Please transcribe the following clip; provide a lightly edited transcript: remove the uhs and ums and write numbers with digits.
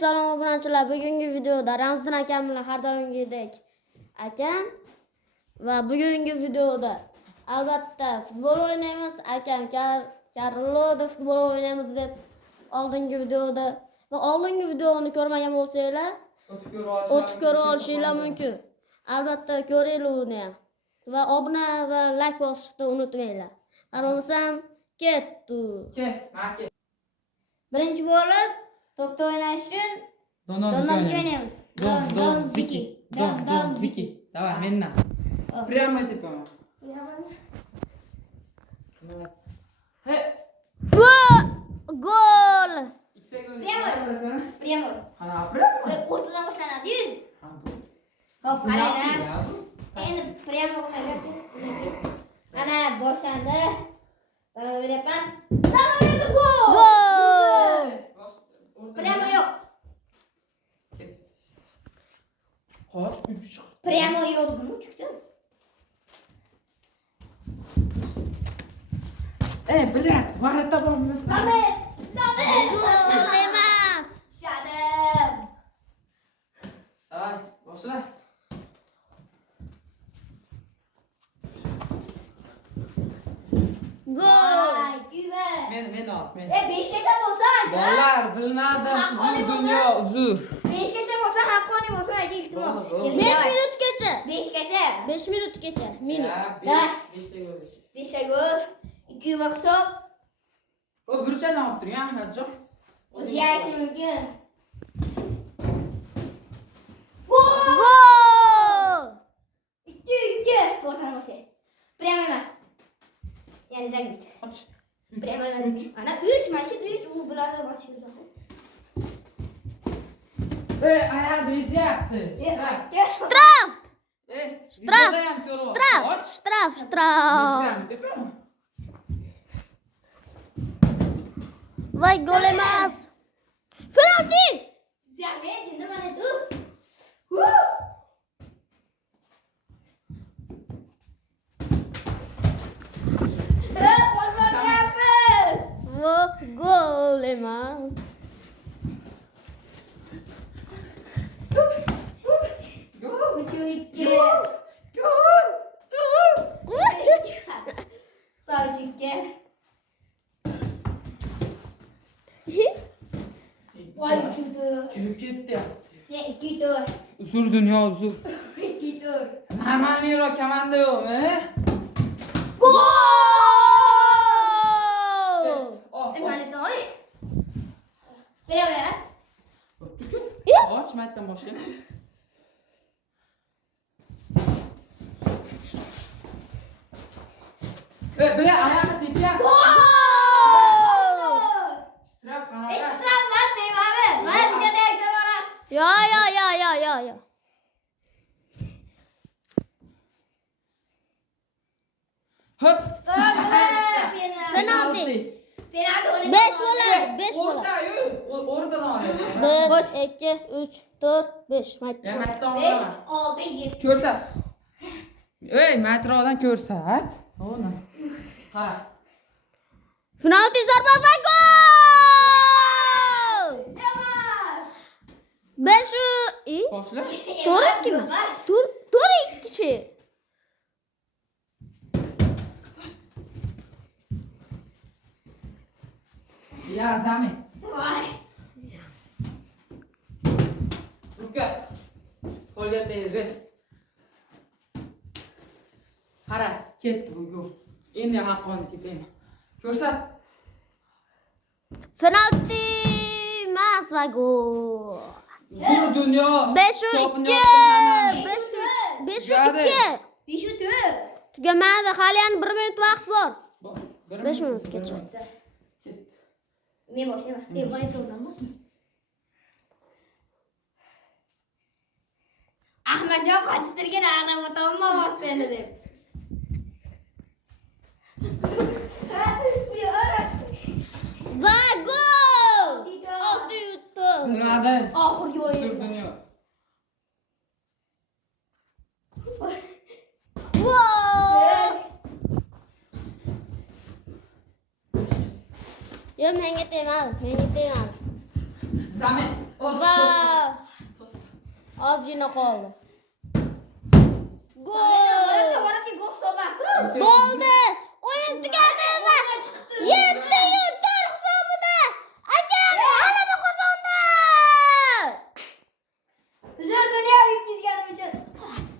Salom obunachilar. Bugungi videoda Ramzan akam bilan har doimgidek akam va bugungi videoda albatta futbol o'ynaymiz. Akam Karloda futbol o'ynaymiz deb oldingi videoda va oldingi videoni ko'rmagan bo'lsanglar o'tib ko'rib olishinglar mumkin. Albatta ko'ringlar uni va obuna va like bosishni unutmanglar. Qarasam ketdi. Birinchi bo'lib to'pda o'ynash uchun Donozga o'ynaymiz. Donziki. Давай, менна. Прямо это по. Gol! Primo. Ana, prямо. O'rtadan boshlanadi-yu. Hop, qaranglar. Endi primo qilmayapti. Ana boshlandi. Mana beryapman. Mana berdi gol. Gol! Primo yo'q. Qoch 3 chiqdi. Primo yo'q dedim, chiqdi. Блядь, ворota bormisan? Samet. Gol emas. Shadim. Давай, boshla. Gol! Ay, güve. Men ol, men. 5gacha bo'lsa, Bolalar, bilmadim. Uzr dunyo, uzr. 5gacha bo'lsa haqqoniy bo'lsa, aka iltimos. 5 minutgacha. 5gacha. 5 minutgacha. Minut. 5 ta gol. 5 gol. 2 va hisob. O burcha ne yaptın ya Ahmetcan? O'zgarishi mumkin. Gol! 2-2. O'rtadan boshlaydi. Primo emas. Ya'ni zagnit. Kaç? Primo emas. Ana 3, mana shu 3 u bularga boshlaydi. Ayağı dizi yaptı. Shtraf! Shtraf. Shtraf! Voy gol emas. Penalti! Zagnit nima dedi? Vo gol emas. Vay uçurdu. Kilip gitti. Ya 2 tur. Uzur dünya uzur. 2 tur. Hemen lira kemende yok mu? Gol! Mana to'y. Beraveramiz. Aç Mert'ten başlayalım. Bile ayağını tip ya. Strap kanaka. Ekstram var devare. Mana bitta da ko'ramiz. Ya. Hop. Penalti. Penalti 5 bo'ladi, 5 bo'ladi. Orada yok. Oradan al. 1 2 3 4 5. Ya Mert'ten 5 al. 6 7. Ko'rsat. Ey, metrodan ko'rsat. Ona. Qara. Penalti zarba va gol! 5 Boshla. To'g'ri kimi? To'g'ri kishi. Ya Zami. Voy. Ruka. Qo'lga tegdi. Qara, ketdi bu gol. Endi haqqoni tepayman. Ko'rsat. Penalti emas va gol. Uzr dunyo. 5-2. 5-2. 5 tur. Tugamadi. Hali yana 1 minut vaqt bor. 5 minutgacha. Men boshlayman. Voy to'g'ridanmi? Ahmadjon qochib turgan ag'nab o'tolmayapti seni deb. Va gol! 6 yutdi. Bilmadim. Oxirgi Uzr o'yin. dunyo. Gol! Yo menga tegmadi. Zamin. Oh, Va tost. ozgina qoldi. Gol! Orada gol hisobasi. Bo'ldi! O'yin tugadi va 7